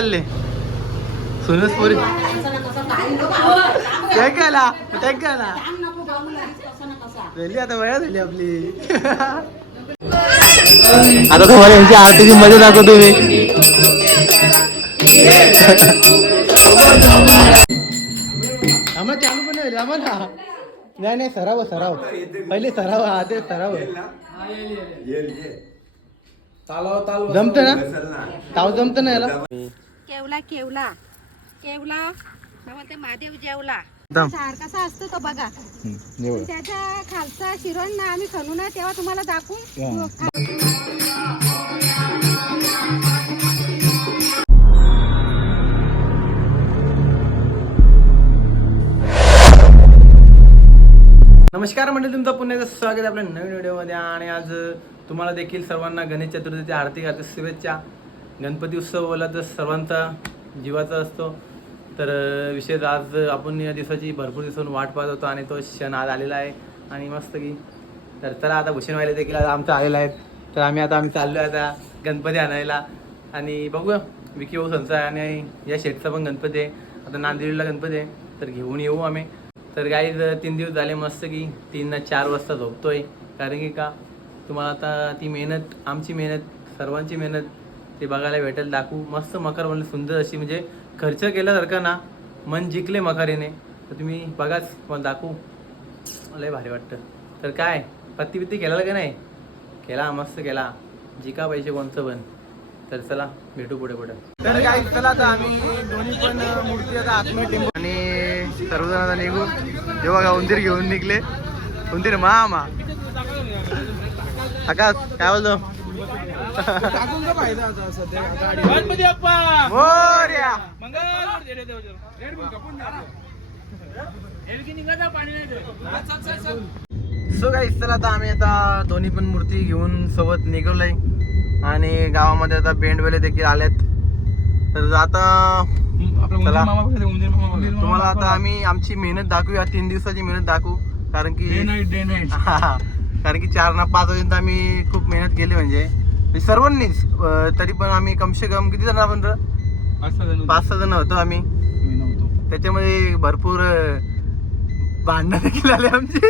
चालले? सुनस पुरी. झाली आता झाली आपली. आता तुम्हाला यांची आरतीची मजा चालू पण नाही आम्हाला. नाही नाही सराव सराव. पहिले सराव हा ते सराव. जमत ना? ताव जमत ना याला? केवला केवला. केवला बोलते महादेव जेवला. सार कसा असतो तो बघा. त्याच्या खालचा शिरण ना आम्ही खणू ना तेव्हा तुम्हाला दाखवू. नमस्कार मंडळी तुमचं पुन्हा एकदा स्वागत आहे आपल्या नवीन व्हिडिओमध्ये. आणि आज तुम्हाला देखील सर्वांना गणेश चतुर्थीच्या हार्दिक शुभेच्छा. गणपती उत्सव बोला तर सर्वांचा जीवाचा असतो. तर विशेष आज आपण या दिवसाची भरपूर दिवसून वाट पाहत होतो आणि तो क्षण आज आलेला आहे आणि मस्त की. तर चला आता भूषणवाले देखील आज आमचं आलेलं आहेत. तर आम्ही आता आम्ही चाललो आहे आता गणपती आणायला. आणि बघूया विकी भाऊ संचा आहे आणि या शेठचा पण गणपती आहे. आता नांदेडला गणपती आहे. तर घेऊन येऊ आम्ही. तर काही तीन दिवस झाले मस्त की तीन ना चार वाजता झोपतोय. कारण की का तुम्हाला आता ती मेहनत आमची मेहनत सर्वांची मेहनत ते बघायला भेटेल. दाखवू मस्त मकर म्हणलं सुंदर अशी म्हणजे खर्च केल्यासारखं ना मन जिंकले मकारीने तर तुम्ही बघाच मला दाखवू लय भारी वाटतं. तर काय पत्ती बित्ती केला का नाही? केला मस्त केला. जिका पाहिजे कोणचं पण. तर चला भेटू पुढे पुढे. तर काय चला आता आम्ही दोन्ही पण मूर्ती आता आत्मे टिंबू आणि सर्वजण आता निघू जेव्हा का उंदीर घेऊन निघले. उंदीर मामा. आकाश काय बोलतो? गणपती मोरया! सो काही चला आता आम्ही आता दोन्ही पण मूर्ती घेऊन सोबत निघलोय. आणि गावामध्ये आता बेंडवेले देखील आलेत. तर आता चला. तुम्हाला आता आम्ही आमची मेहनत दाखवूया तीन दिवसाची मेहनत दाखवू. कारण की कारण की चार ना पाच वाजेपर्यंत आम्ही खूप मेहनत केली म्हणजे. म्हणजे सर्वांनीच अं, तरी पण आम्ही कमसे कम किती जण आपण पाच सहा जण होतो. आम्ही. त्याच्यामध्ये भरपूर अं, भांडणं देखील आले आमचे.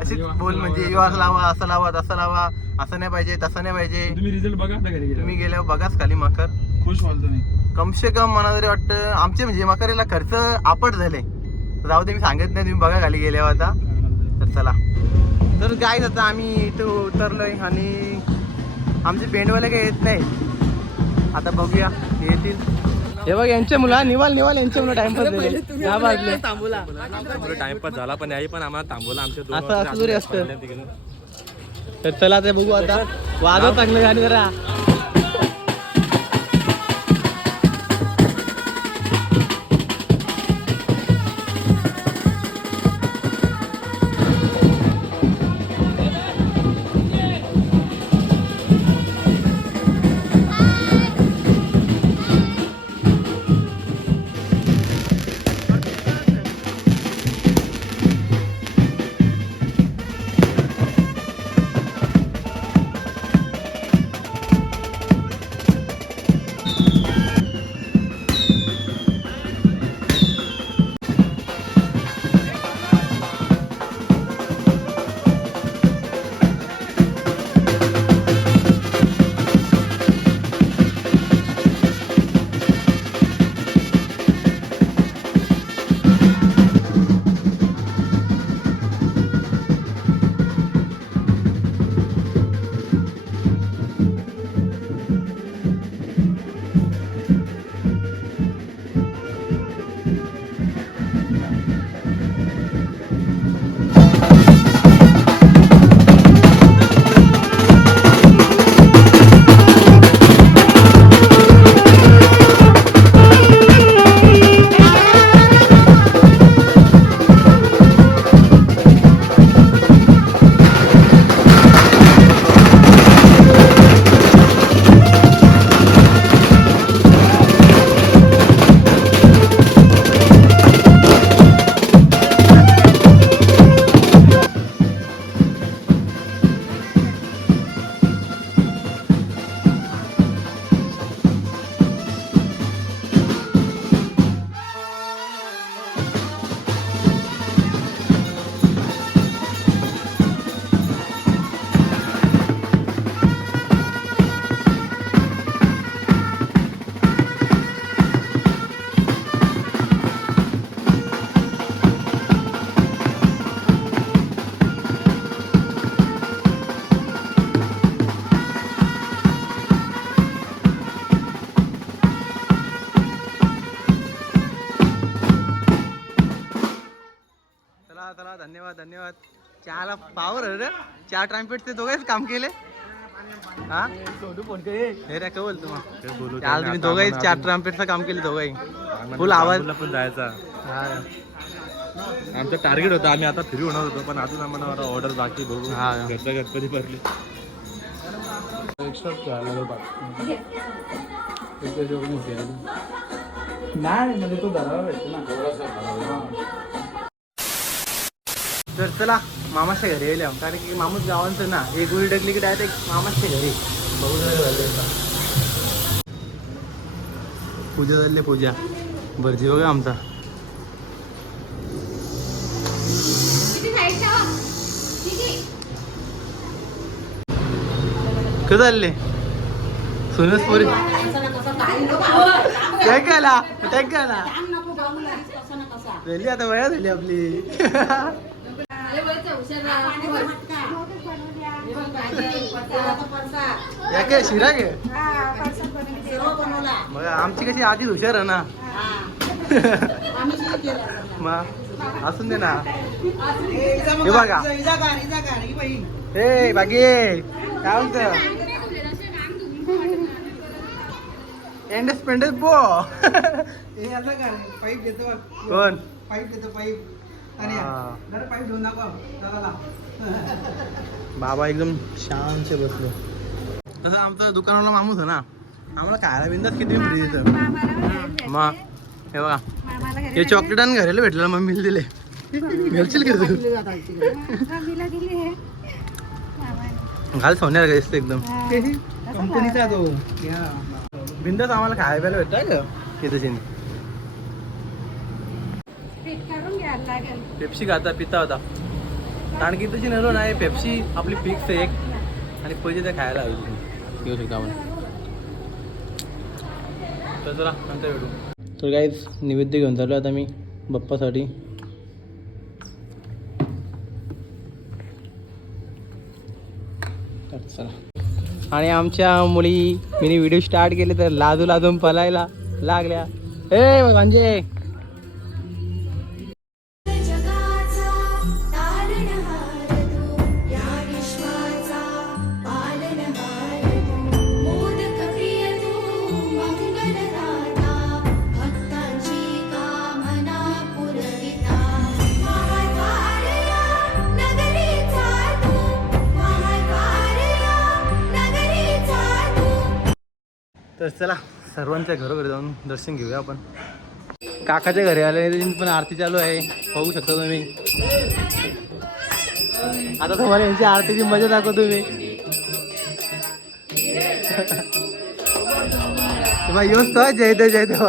असे बोल म्हणजे "यो असं लावा. असं लावा तसं लावा असं नाही पाहिजे तसं नाही पाहिजे. तुम्ही रिझल्ट बघा आता घरी तुम्ही गेल्यावर बघाच खाली मकर. खुश व्हाल तुम्ही. कमसे कम मला तरी वाटतं आमचे म्हणजे मकरीला खर्च आपट झाले. जाऊ दे मी सांगत नाही तुम्ही बघा खाली गेल्यावर आता. तर चला. तर काय आता आम्ही इथं उतरलोय आणि आमचे पेंडवाले काही येत नाही. आता बघूया येतील. हे बघ यांचे मुलं निवाल निवाल यांचे मुलं टाइमपास वाजले. टाइमपास झाला पण याही पण आम्हाला थांबवलं आमच्या असं असं असतं. तर चला ते बघू आता. वाजव चांगलं गाणी जरा धन्यवाद चहाला पावर रे. चार ट्राम्पेट ते दोघेच काम केले. हा? हे रे काय बोलतो मग. ते बोलू चाल तुम्ही दोघंही चार ट्राम्पेटचं काम केले दोघंही. फुल आवाज पण जायचा. आमचं टार्गेट होतं आम्ही आता फ्री होणार होतो पण अजून आम्हाला ऑर्डर बाकी बघू. हा. घरच्या गणपती भरले नाही म्हणजे तो धरावा भेटतो ना. तर चला मामाच्या घरी येईल कारण की मामूस गावांचं ना एक गुळी डगली की डायरेक्ट मामाच्या घरी. बघू. पूजा झाली पूजा. भरजी बघा आमचा. कधी चालले सुनसपुरी काय केला काय केला झाली आता वेळा झाली आपली. शिरा घे मग आमची कशी आधीच हुशार आहे ना? मग असून दे ना. हे बघा. हे बाकी काय म्हणत? एंडस पेंडस बो पाईप देतो कोण? पाईप देतो पाईप. बाबा एकदम शांत बसले. तसं आमचं दुकानाला आहे ना. आम्हाला खायला बिंदास किती फ्री देतं मग हे. बघा. हे चॉकलेट आणि घराला भेटलं मम्मीला दिले. घालशील का तू? घाल सोन्याला दिसतं एकदम. कंपनीचा तो. बिंदास आम्हाला खायला प्यायला भेटतं का किती पेप्सी खाता पिता होता. कारण की तशी नलो नाही पेप्सी आपली फिक्स आहे एक. आणि पैसे त्या खायला हवी घेऊ शकता आपण. तर चला नंतर भेटू. तर काहीच नैवेद्य घेऊन चाललो आता मी बाप्पासाठी. चला. आणि आमच्या मुली मी व्हिडिओ स्टार्ट केले तर लाजू लाजून पलायला लागल्या. ए म्हणजे सर्वांच्या घरोघरी जाऊन दर्शन घेऊया आपण. काकाच्या घरी आले पण आरती चालू आहे. पाहू शकता तुम्ही. आता तुम्हाला यांची आरतीची मजा दाखवतो तुम्ही. तुम्हाला येऊन तो जय देव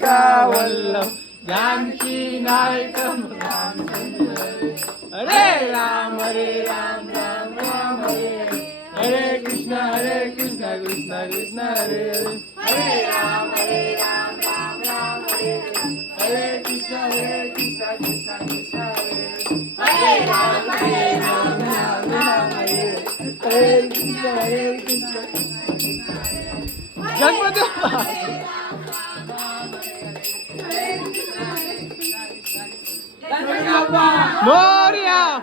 गोपिका वल्लभ जानकी नायकम राम हरे राम हरे राम राम राम हरे हरे कृष्ण हरे कृष्ण कृष्ण कृष्ण हरे हरे हरे राम हरे राम राम राम हरे हरे कृष्ण हरे कृष्ण कृष्ण कृष्ण हरे हरे राम हरे राम राम राम हरे हरे कृष्ण हरे कृष्ण गणपती मोर्या.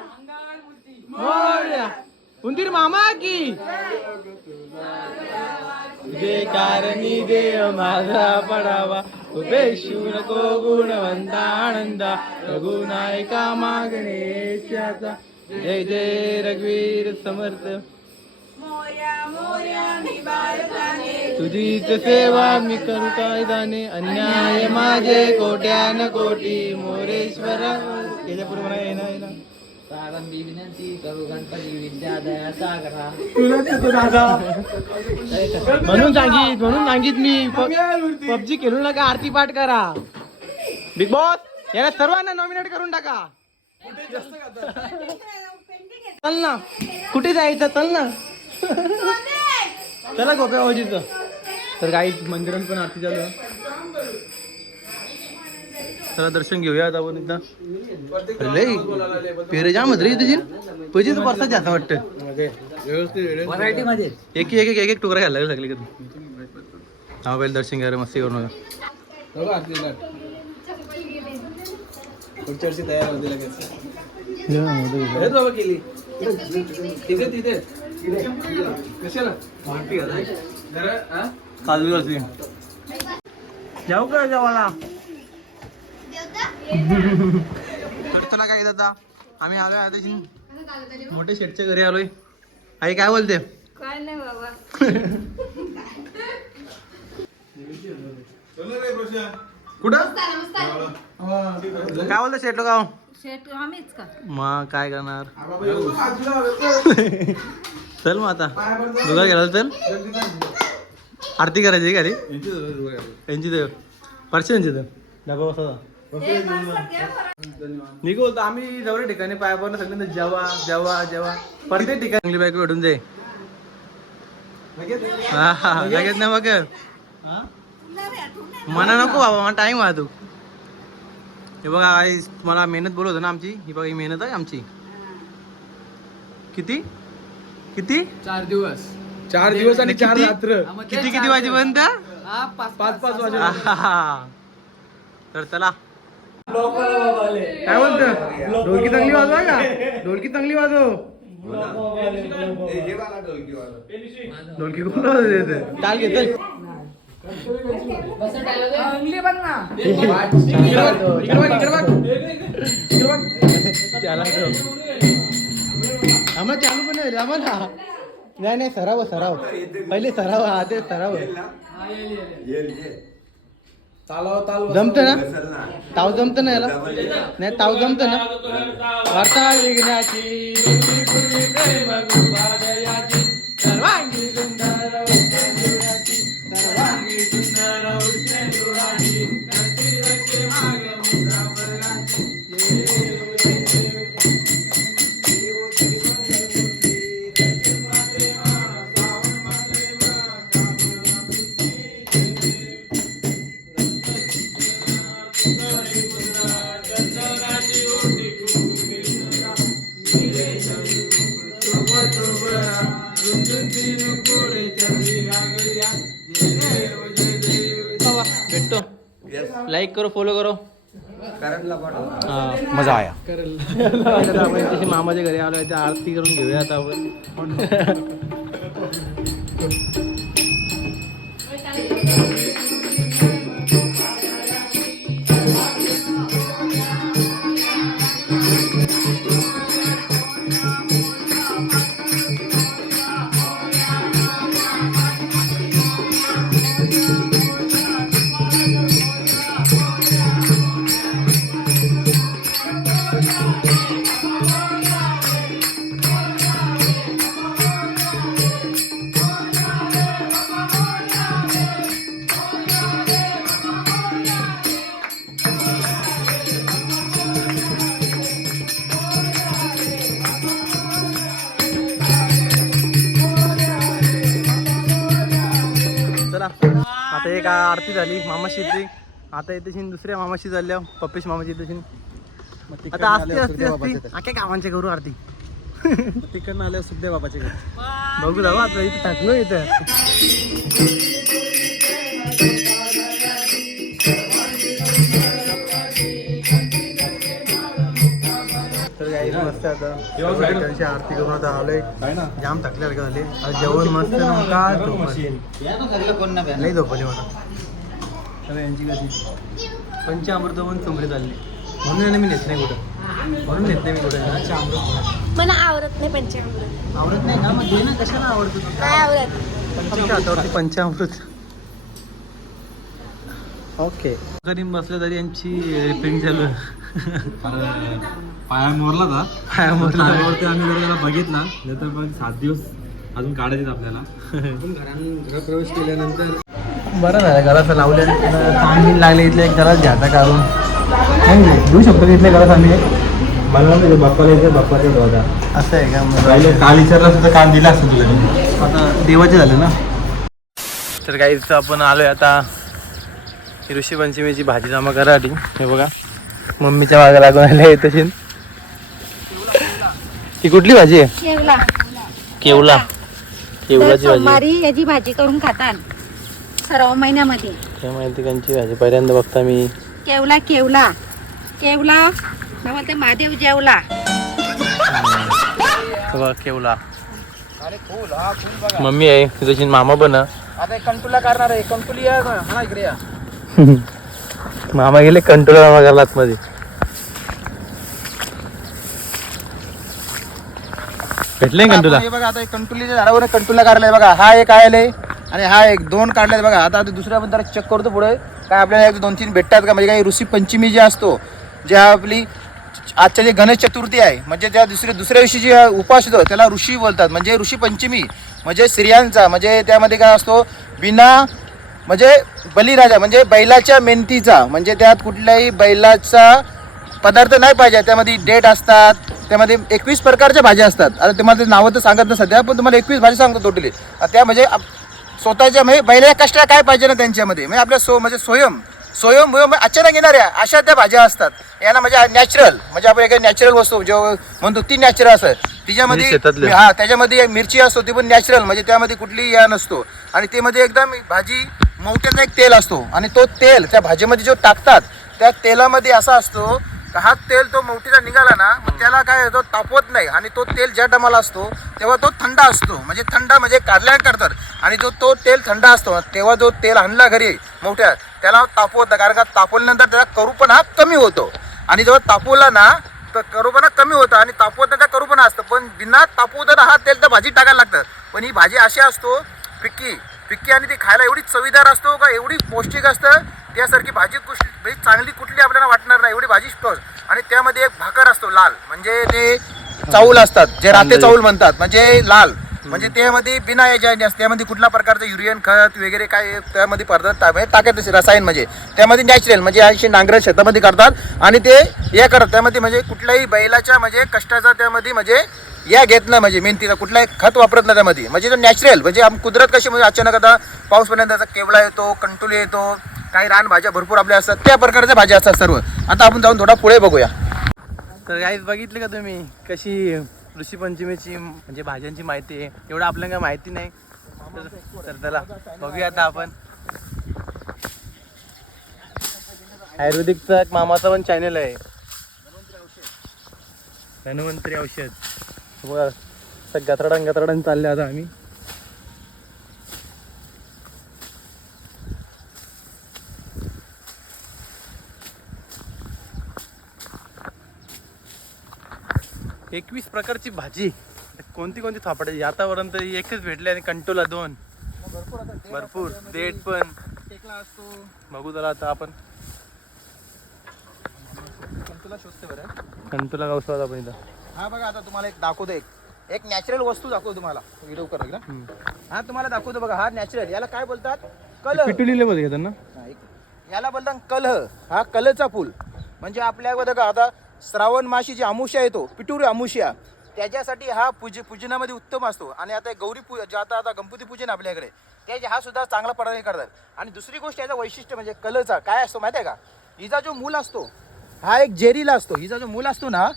मोर्या. उंदीर मामा की? जे कारणी देव माझा पडावा. उपेक्षू नको गुणवंता आनंदा. रघुनायका मागणेशाचा. जय जय रघुवीर समर्थ. तुझीच सेवा मी करू काय जाणे अन्याय माझे कोट्यान कोटी मोरेश्वर. याच्यापुढे म्हणा येणार येणार प्रारंभी विनंती करू गणपती विद्या दया सागरा म्हणून सांगित म्हणून सांगित मी. पबजी खेळू नका आरती पाठ करा. बिग बॉस याला सर्वांना नॉमिनेट करून टाका. चल ना. कुठे जायचं? चल ना. चला गोप्या भाऊजीचं. तर काही मंदिरात पण आरती चालू आहे. चला दर्शन घेऊया आता आपण एकदा. अरे लय पेरे जाम रे तुझी पैसे तर परसात जास्त वाटतं. व्हरायटी मध्ये एक एक एक एक एक टुकरा घ्यायला लागेल सगळी कधी हा पहिले दर्शन घ्या रे मस्ती करू नका. पुढच्या वर्षी तयार होते लगेच. केली तिथे तिथे. कशाला? हा? काजू असते जाऊ का जेवायला तर चला काय दादा आम्ही आलोय आता मोठे शेटच्या घरी आलोय. आई काय बोलते? काय नाही बाबा. कुठं? काय बोलतो शेट गाव? शेट आम्हीच का? मग काय करणार? चल मग आता. दुगा गेला चल. आरती करायची खाली यांची देव. परशी यांची देव. डबा बसा. काय बोलतो आम्ही जवळ ठिकाणी पाय पडणं सगळ्यांना जेवा जेवा जेवा. प्रत्येक ठिकाणी. चांगली बायको भेटून दे. हा हा लगेच नाही बघ मना नको बाबा मला टाइम आहे तू हे बघा आई तुम्हाला मेहनत बोलवतो ना आमची. ही बघा ही मेहनत आहे आमची. किती? किती? चार दिवस. चार दिवस आणि चार किती? रात्र किती किती वाजेपर्यंत? पाच पाच वाजे आहा. तर चला. काय बोलत ढोलकी चांगली वाजवा का? ढोलकी चांगली वाजव. ढोलकी कोण वाजवते? चाल घे चल. आम्हाला चालू पण आम्हाला नाही नाही सराव सराव पहिले सराव हा ते सराव जमत ना ताव जमत ना याला नाही ताव जमत ना वार्ता विघ्नाची लाईक करो फॉलो करो. मजा आया. आपण तशी मामाच्या घरी आलो आहे आरती करून घेऊया आता आपण. आता एक आरती झाली मामाशीची आता येते दुसऱ्या मामाशी झाल्या पप्पेश मामाची येते आता असते असते असते आख्या गावांच्या करू आरती. तिकडनं आल्या सुद्धा बाबाच्या घरी. बघू जाऊ आता इथे थकलो इथं. मस्त आता विठ्ठलची आरती करून आता आलोय. जाम थकल्यासारखं झाले आता जेवण मस्त नव्हता झोप आली. लई झोपली मला. यांची कशी पंचामृत पण चुंबडी चालली. म्हणून मी नेत नाही कुठं. म्हणून नेत नाही मी कुठं. मला आवडत नाही पंचामृत. आवडत नाही का? मग ना. कशाला आवडतं आवडत. पंचामृत हातावरती पंचामृत. ओके. कधी बसलं तरी यांची रिपेरिंग चालू आहे. पाया मोरला था पाया मोरला. पायावरती आम्ही जर त्याला बघितला नाही तर मग सात दिवस अजून काढायचे आपल्याला. प्रवेश केल्यानंतर बरं झालं घराचं लावलं काम बिन लागले इथले एक घरात घ्यायचा काढून. नाही नाही, देऊ शकतो इथले घरात आम्ही? मला बाप्पाला बाप्पाचा होता असं आहे का? मग पहिले काल विचारला सुद्धा काल दिला असतं तुला. आता देवाचे झाले ना? तर काहीच आपण आलोय आता. ही ऋषी पंचमीची भाजी जमा करासाठी हे बघा. मम्मीच्या मागे लागून आले तशी ही कुठली भाजी आहे? केवला. केवला. तर केवलाची भाजी. सोमवारी याची भाजी करून खातात. सर्व महिन्यामध्ये. काय माहिती कंची भाजी पहिल्यांदा बघता मी. केवला केवला. केवला मला बोलते महादेव जेवला. हे बघा केवला. मम्मी आहे तुझी मामा पण आहे. आता कंटुला करणार आहे. कंटुली या हा इकडे या. मामा गेले कंट्रोल मागायला आतमध्ये. भेटले कंटूला हे बघा आता एक कंटुलीच्या झाडावर कंटुला काढलाय बघा. हा एक आले आणि हा एक दोन काढलाय बघा. आता दुसऱ्या पण चेक करतो पुढे. काय आपल्याला एक दोन तीन भेटतात का? म्हणजे काही ऋषी पंचमी जे असतो जे हा आपली आजच्या जे गणेश चतुर्थी आहे म्हणजे त्या दुसऱ्या दुसऱ्या दिवशी जे उपास होतो त्याला ऋषी बोलतात. म्हणजे ऋषी पंचमी म्हणजे स्त्रियांचा म्हणजे त्यामध्ये काय असतो? बिना म्हणजे बलिराजा म्हणजे बैलाच्या मेहनतीचा म्हणजे त्यात कुठल्याही बैलाचा पदार्थ नाही पाहिजे. त्यामध्ये डेट असतात त्यामध्ये एकवीस प्रकारच्या भाज्या असतात. आता तुम्हाला ते नावं तर सांगत ना सध्या पण तुम्हाला एकवीस भाजी सांगतो टोटली त्या म्हणजे स्वतःच्या म्हणजे बैलाच्या कष्टाला काय पाहिजे ना त्यांच्यामध्ये? म्हणजे आपल्या सो म्हणजे स्वयं स्वयं म्हणजे अचानक येणाऱ्या अशा त्या भाज्या असतात. यांना म्हणजे नॅचरल म्हणजे आपण एखादी नॅचरल वस्तू जो म्हणतो ती नॅचरल असत म्हणजे तिच्यामध्ये. हा त्याच्यामध्ये मिरची असतो ती पण नॅचरल म्हणजे त्यामध्ये कुठली या नसतो. आणि ते मध्ये एकदम भाजी मोठ्याचा एक तेल असतो. आणि तो तेल त्या भाजीमध्ये जो टाकतात त्या तेलामध्ये असा असतो का हा तेल तो मोठीचा निघाला ना मग त्याला काय होतं तापवत नाही. आणि तो तेल ज्या टायमाला असतो तेव्हा तो थंड असतो. म्हणजे थंड म्हणजे काढल्या करतात. आणि जो तो तेल थंड असतो तेव्हा जो तेल आणला घरी मोठ्या त्याला तापवत नाही. कारण का तापवल्यानंतर त्याचा करूपणा हा कमी होतो. आणि जेव्हा तापवला ना तर करूपणा कमी होतं. आणि तापवताना करूपणा असतं. पण बिना तापवताना हा तेल तर भाजी टाकायला लागतं. पण ही भाजी अशी असतो फिक्की. फिक्की आणि ती खायला एवढी चवीदार असतो का एवढी पौष्टिक असतं त्यासारखी भाजी कुठ म्हणजे चांगली कुठली आपल्याला वाटणार नाही एवढी भाजी स्टोस आणि त्यामध्ये एक भाकर असतो लाल. म्हणजे ते चाऊल असतात जे राते चाऊल म्हणतात म्हणजे लाल. म्हणजे त्यामध्ये बिना याच्या असते. त्यामध्ये कुठल्या प्रकारचं युरियन खत वगैरे काय त्यामध्ये पदार्थ टाकत असे रसायन म्हणजे. त्यामध्ये नॅचरल म्हणजे अशी नांगर शेतामध्ये करतात आणि ते हे करतात. त्यामध्ये म्हणजे कुठल्याही बैलाच्या म्हणजे कष्टाचा त्यामध्ये म्हणजे या घेत नाही म्हणजे मेहनतीचा कुठलाही खत वापरत नाही त्यामध्ये. म्हणजे तो नॅचरल म्हणजे आम कुदरत कशी म्हणजे अचानक आता पाऊस पडल्यानंतर त्याचा केवळा येतो कंटुली येतो काही रानभाज्या भरपूर आपल्या असतात त्या प्रकारच्या भाज्या असतात सर्व. आता आपण जाऊन थोडा पुढे बघूया. तर काहीच बघितलं का तुम्ही? कशी ऋषी पंचमीची म्हणजे भाज्यांची माहिती आहे. एवढं आपल्याला काय माहिती नाही. तर- त्याला चला बघूया आता आपण. आयुर्वेदिकचा एक मामाचा पण चॅनल आहे. धन्वंतरी औषध. बघा असं गतरडण चालले आता आम्ही. एकवीस प्रकारची भाजी. कोणती कोणती थापाडायची आतापर्यंत एकच भेटले आणि कंटोला दोन. भरपूर. देठ पण. बघू जरा आता आपण. तुला शोधते बरं. कंटोला आपण इथं. हा बघा आता तुम्हाला एक दाखवतो एक. एक नॅचरल वस्तू दाखवतो तुम्हाला. व्हिडिओ करा ना हा तुम्हाला दाखवतो बघा हा नॅचरल याला काय बोलतात? कलह. पिटुलीले बघ घेतात ना याला बोलतात कलह. हा कलहचा फुल. म्हणजे आपल्या बघा आता श्रावण माशी जी अमुष्या येतो पिटुरी अमुष्या त्याच्यासाठी हा पूज पूजनामध्ये उत्तम असतो. आणि आता गौरी पू जे आता आता गणपती पूजन आपल्याकडे त्याचे हा सुद्धा चांगला प्रकारे करतात. आणि दुसरी गोष्ट याचं वैशिष्ट्य म्हणजे कलहचा काय असतो माहिती आहे का? हिचा जो मूल असतो हा एक जेरीला असतो. हिचा जो मूल असतो ना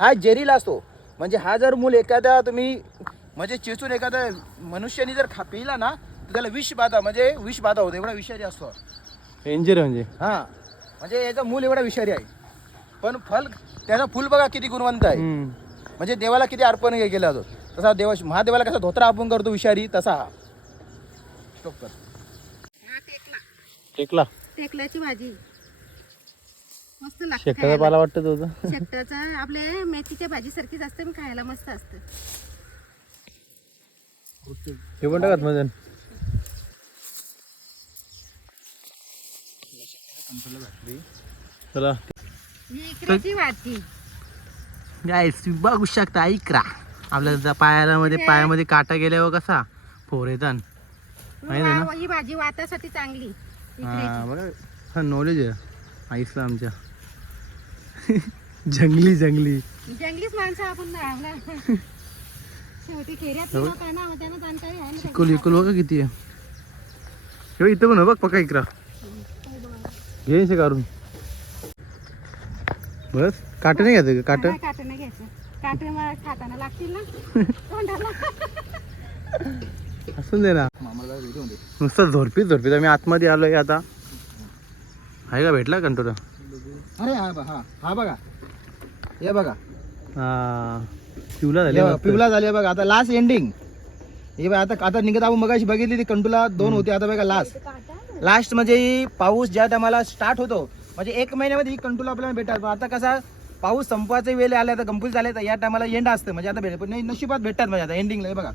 हा जेरीला असतो. म्हणजे हा जर मूल एखाद्या तुम्ही म्हणजे चेचून एखाद्या मनुष्याने जर खा पिला ना तर त्याला विष बाधा म्हणजे विष बाधा होतो एवढा विषारी असतो. डेंजर म्हणजे. हा. म्हणजे याचं मूल एवढा विषारी आहे. पण फल त्याचं फुल बघा किती गुणवंत आहे. म्हणजे देवाला किती अर्पण हे केला जातो. तसा देवा महादेवाला कसा धोत्रा अर्पण करतो विषारी तसा. हा स्टॉप कर. टेकला. टेकल्याची भाजी. मस्त लागते खायला. पाला वाटतं तुझं. शेकटाचं आपले मेथीच्या भाजी सारखीच असते पण खायला मस्त असतं. हे पण टाकत मजन. चला. ही गाईस तुम्ही बघू शकता ऐकरा आपल्या पायाला मध्ये पायामध्ये काटा गेल्यावर कसा? फोर येतात माहिती ना? वा- ही भाजी वातासाठी चांगली. हा हा नॉलेज आहे. आईसला आमच्या जंगली जंगली. जंगलीच माणसं आपण राहणार शेवटी खेड्यात हो. लोक आहे ना इकुल बघा किती आहे. हे इथं पण बघ पका इकरा. घे काढून. बस काट नाही घ्यायचं का? काट? काटं नाही घ्यायचं. काटे मग खाताना लागतील ना? तोंडाला. असून दे ना. नुसतं झोरपीत झोरपीत. आम्ही आतमध्ये आलोय आता. आहे का? भेटला कंटोरा? अरे हा बघा हा. हा बघा. हे बघा. हा. पिवला झाले बघा, पिवला झाले बघा. आता लास्ट एंडिंग हे बघा आता आता निघत आपण मगाशी बघितली ती कंटूला दोन होते आता बघा लास्ट लास्ट म्हणजे ही पाऊस ज्या टायमाला स्टार्ट होतो म्हणजे एक महिन्यामध्ये ही कंटूला आपल्याला भेटतात. पण आता कसा पाऊस संपवायचा वेळ आला आता कंपूल झाले तर या टायमाला एंड असतं. म्हणजे आता भेट पण नाही, नशिबात भेटतात म्हणजे आता एंडिंगला हे बघा.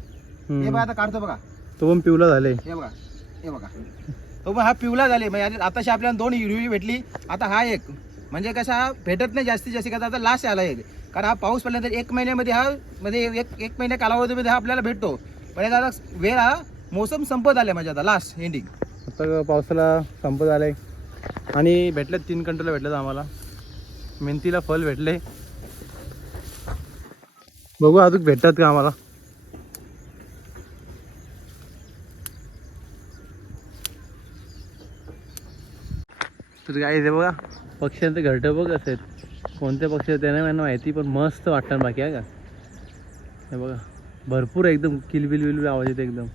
हे बघा आता काढतो बघा. तो पण पिवला झाले हे बघा. हे बघा. तो पण हा पिवला झाले म्हणजे आताशी आपल्याला दोन हिरवी भेटली. आता हा एक. म्हणजे कसा भेटत नाही जास्तीत जास्त. कसा आता लास्ट आला एक. कारण हा पाऊस पडल्यानंतर एक महिन्यामध्ये हा म्हणजे एक एक महिन्या कालावधीमध्ये हा आपल्याला भेटतो. पण आता वेळ हा मोसम संपत आले म्हणजे आता लास्ट एंडिंग आता पावसाला संपत आलाय. आणि भेटले तीन कंटोला भेटलेत आम्हाला. मेहनतीला फल भेटले. बघू अजून भेटतात का आम्हाला. तर काय ते बघा पक्ष्यांचं घरटं बघ कसं आहेत. कोणत्या पक्षी आहेत त्यांना मला माहिती पण मस्त वाटतं बाकी आहे का? हे बघा भरपूर एकदम किलबिल बिलबिल आवाज येते एकदम.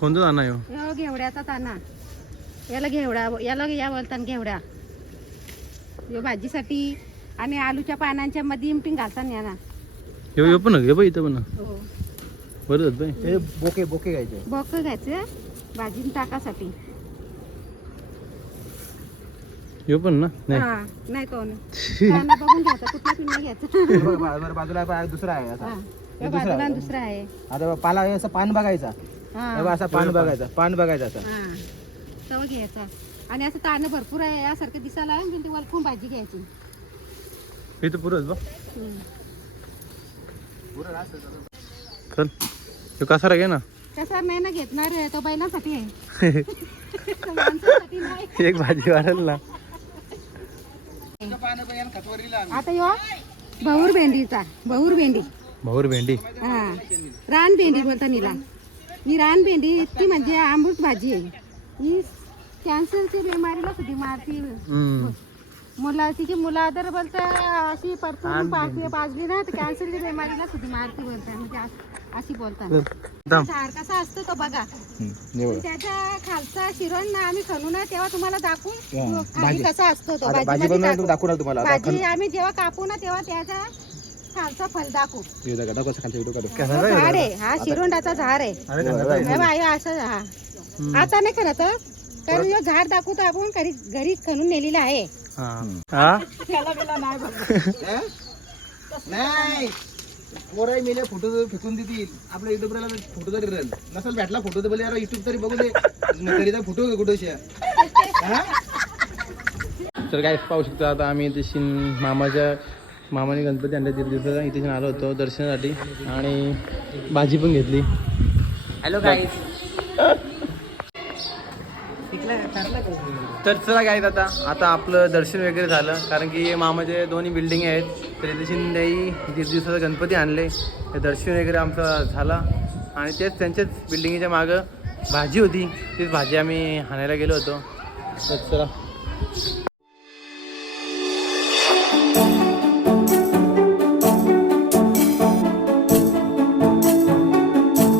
कोणतं दाना आहे हो? यो घेवड्याचा ताना. याला घेवडा याला या बोलतात घेवडा. यो भाजीसाठी आणि आलूच्या पानांच्या मध्ये याला. हे हे पण बघ इथं पण. हो. बरं जात बाई. हे बोके बोके घ्यायचे. बॉक घ्यायचं भाजी टाकासाठी हे पण ना? नाही. हा नाही तो नाही. ताना बघून घ्यायचा कुठला पिन्ना घ्यायचा. हे बघा, बा- बरं, बाजूला दुसरा आहे असा हा या बाजूला आणि दुसरा आहे. आता पाला हे असं पान बघायचा. हा. बघा, असा पान बघायचा पान बघायचा असं. हा. तवा घ्यायचा. आणि असं ताणं भरपूर आहे यासारखं दिसायला आहे पण ते वलखून भाजी घ्यायची. हे तर पुरंच बघ. हम्म. चल. कसा घे ना. नाही ना घेतणार आहे तो बैलांसाठी आहे. तो माणसासाठी नाही एक भाजी वाढेल ना. आता यो बहुर भेंडीचा बहुर भेंडी. भाऊर भेंडी. हा. रान भेंडी बोलता नीला. ही रान भेंडी ती म्हणजे आंबूट भाजी आहे. ही कॅन्सरच्या बिमारीला सुद्धा मारती हम्म. मुला तिची मुलं तर बोलता अशी परतून पाजली पाजली ना तर कॅन्सरच्या बिमारीला सुद्धा मारती बोलता म्हणजे अस- अशी बोलतात थांब. झाड कसा असतो तो बघा. हे बघा. त्याच्या खालचा शिरण ना आम्ही खणू ना तेव्हा तुम्हाला दाखवू. हा, खाली भाजी. कसा असतो तो. आता भाजी भाजीमध्ये बनवून दाखवू. दाखवणार तुम्हाला. आता भाजी आम्ही जेव्हा कापू ना तेव्हा त्याचा खालचा फल दाखवू. हे बघा, दाखव असं खालचा व्हिडिओ काढू. तो झाड आहे हा शिरोंडाचा झाड आहे. अरे हे बघा, हे बघा, हे असं हा. आता नाही करत हं. कारण हे झाड दाखवतो आपण घरी घरी खणून नेलेलं आहे. हा. हा? नाही पोरं मेले फोटो फेकून देतील. आपल्या युट्यूबला फोटो तरी नसेल भेटला फोटो तर बोले यार युट्यूब तरी बघू दे. तरी तर फोटो कुठं तर काय पाहू शकतो आता आम्ही तशी मामाच्या मामाने गणपती आणले दीड दिवसाचा इथे आलो होतो दर्शनासाठी आणि भाजी पण घेतली. हॅलो गाईस तर चला काय आता आता आपलं दर्शन वगैरे झालं. कारण की मामाचे दोन्ही बिल्डिंग आहेत. तर इथे शिंदेही दीड दिवसाचा गणपती आणले. ते दर्शन वगैरे आमचं झाला. आणि तेच त्यांच्याच बिल्डिंगच्या मागं भाजी होती. तीच भाजी आम्ही हाणायला गेलो होतो. तर चला.